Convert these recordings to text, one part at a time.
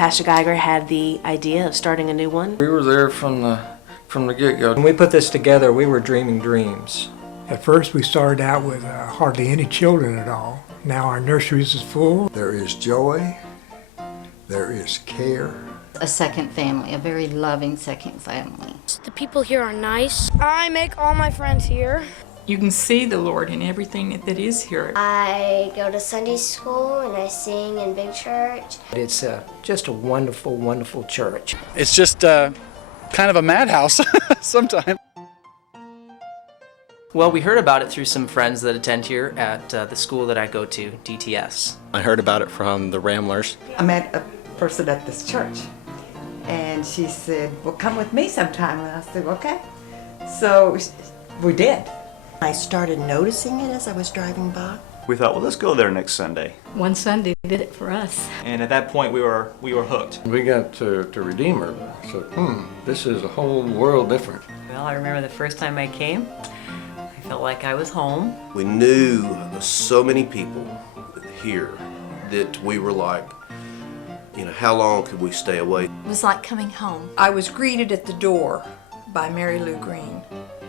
Pastor Geiger had the idea of starting a new one. We were there from the get-go. When we put this together, we were dreaming dreams. At first we started out with hardly any children at all. Now our nurseries is full. There is joy, there is care. A second family, a very loving second family. The people here are nice. I make all my friends here. You can see the Lord in everything that is here. I go to Sunday school and I sing in big church. It's just a wonderful, wonderful church. It's just kind of a madhouse sometimes. Well, we heard about it through some friends that attend here at the school that I go to, DTS. I heard about it from the Ramblers. I met a person at this church, and she said, well, come with me sometime. And I said, okay. So we did. I started noticing it as I was driving by. We thought, well, let's go there next Sunday. One Sunday did it for us. And at that point, we were hooked. We got to Redeemer, so this is a whole world different. Well, I remember the first time I came, I felt like I was home. We knew so many people here that we were like, you know, how long could we stay away? It was like coming home. I was greeted at the door by Mary Lou Green.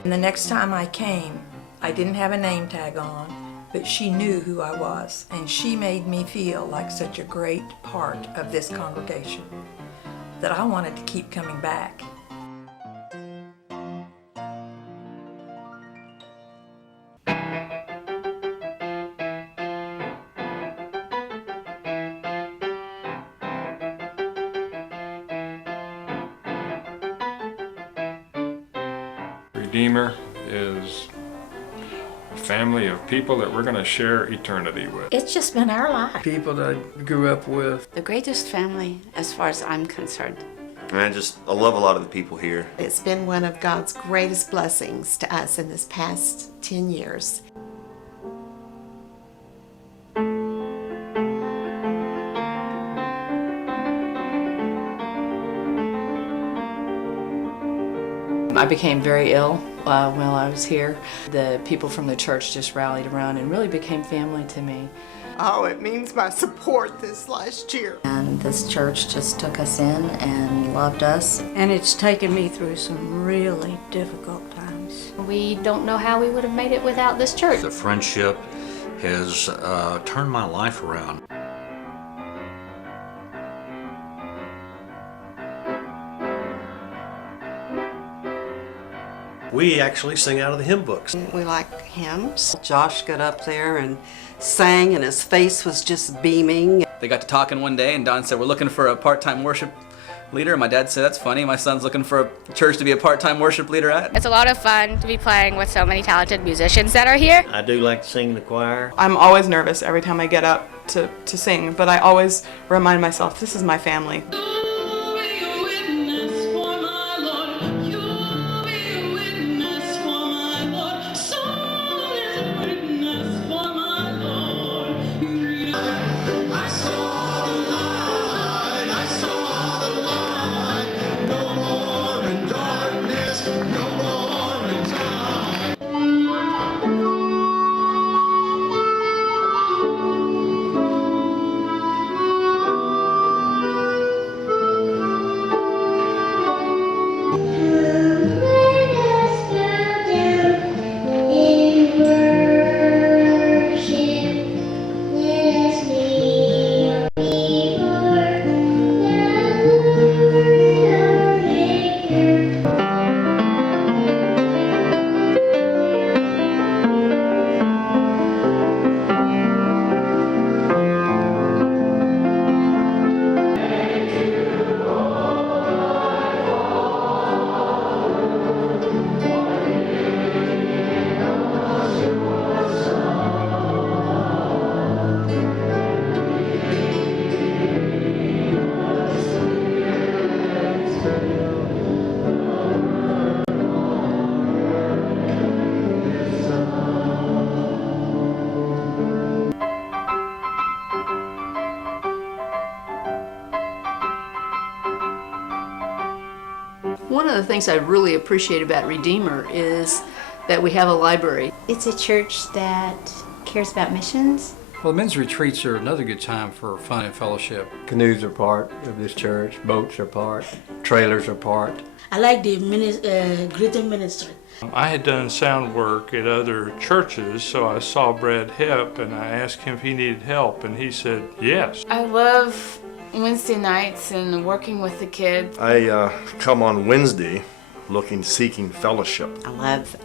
And the next time I came, I didn't have a name tag on, but she knew who I was, and she made me feel like such a great part of this congregation that I wanted to keep coming back. Redeemer is a family of people that we're going to share eternity with. It's just been our life. People that I grew up with. The greatest family as far as I'm concerned. And I love a lot of the people here. It's been one of God's greatest blessings to us in this past 10 years. I became very ill while I was here. The people from the church just rallied around and really became family to me. Oh, it means my support this last year. And this church just took us in and loved us. And it's taken me through some really difficult times. We don't know how we would have made it without this church. The friendship has turned my life around. We actually sing out of the hymn books. We like hymns. Josh got up there and sang, and his face was just beaming. They got to talking one day, and Don said, we're looking for a part-time worship leader. And my dad said, that's funny. My son's looking for a church to be a part-time worship leader at. It's a lot of fun to be playing with so many talented musicians that are here. I do like to sing in the choir. I'm always nervous every time I get up to sing, but I always remind myself, this is my family. One of the things I really appreciate about Redeemer is that we have a library. It's a church that cares about missions Well, men's retreats are another good time for fun and fellowship. Canoes are part of this church, boats are part, trailers are part. I like the greeting ministry. I had done sound work at other churches, so I saw Brad Hepp and I asked him if he needed help, and he said yes. I love Wednesday nights and working with the kids. I come on Wednesday seeking fellowship. I love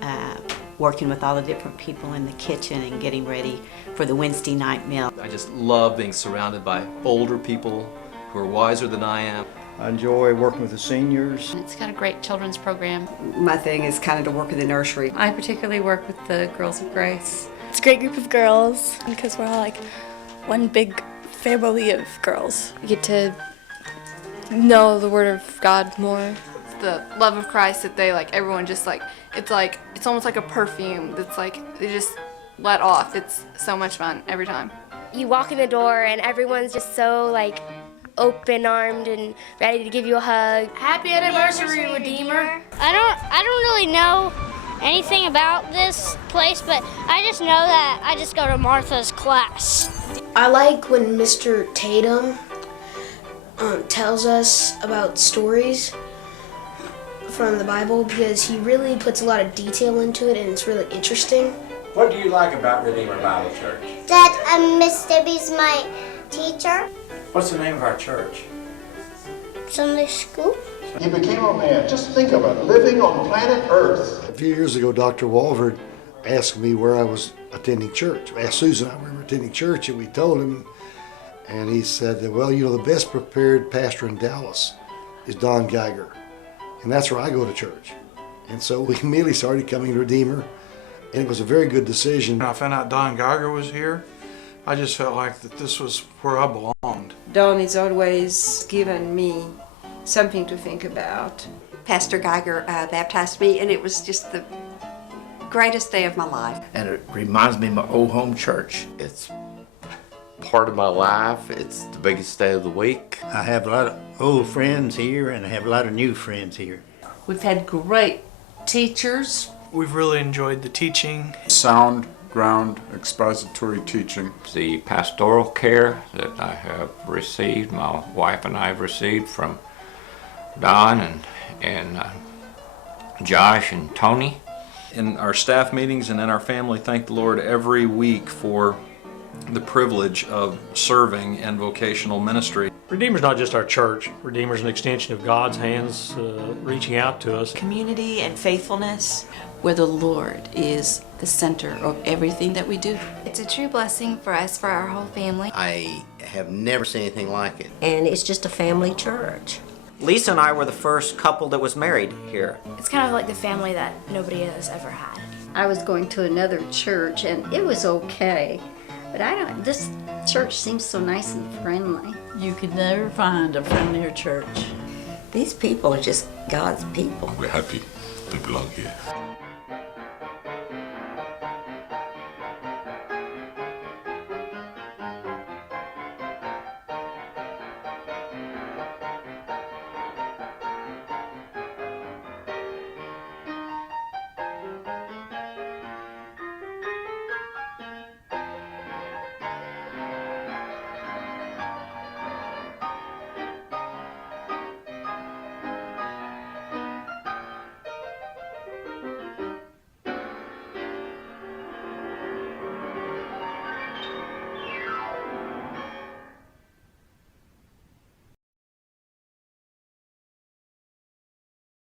working with all the different people in the kitchen and getting ready for the Wednesday night meal. I just love being surrounded by older people who are wiser than I am. I enjoy working with the seniors. It's got a great children's program. My thing is kind of to work in the nursery. I particularly work with the Girls of Grace. It's a great group of girls because we're all like one big family of girls. You get to know the Word of God more. The love of Christ that they everyone just it's almost like a perfume that's they just let off. It's so much fun every time. You walk in the door and everyone's just so open-armed and ready to give you a hug. Happy anniversary, Redeemer. I don't really know anything about this place, but I just know that I just go to Martha's class. I like when Mr. Tatum tells us about stories from the Bible because he really puts a lot of detail into it and it's really interesting. What do you like about Redeemer Bible Church? That Miss Debbie's my teacher. What's the name of our church? Sunday school. He became a man. Just think of it, living on planet Earth. A few years ago, Dr. Walford asked me where I was attending church. Asked Susan and I where we were attending church, and we told him. And he said that, well, the best prepared pastor in Dallas is Don Geiger. And that's where I go to church. And so we immediately started coming to Redeemer, and it was a very good decision. When I found out Don Geiger was here, I just felt like that this was where I belonged. Don has always given me something to think about. Pastor Geiger baptized me, and it was just the greatest day of my life. And it reminds me of my old home church. It's part of my life. It's the biggest day of the week. I have a lot of old friends here, and I have a lot of new friends here. We've had great teachers. We've really enjoyed the teaching. Sound ground expository teaching. The pastoral care that I have received, my wife and I have received from Don and Josh and Tony. In our staff meetings and in our family, thank the Lord every week for the privilege of serving in vocational ministry. Redeemer's not just our church. Redeemer's an extension of God's hands reaching out to us. Community and faithfulness. Where the Lord is the center of everything that we do. It's a true blessing for us, for our whole family. I have never seen anything like it. And it's just a family church. Lisa and I were the first couple that was married here. It's kind of like the family that nobody has ever had. I was going to another church and it was okay, but this church seems so nice and friendly. You could never find a friendlier church. These people are just God's people. We're happy to belong here.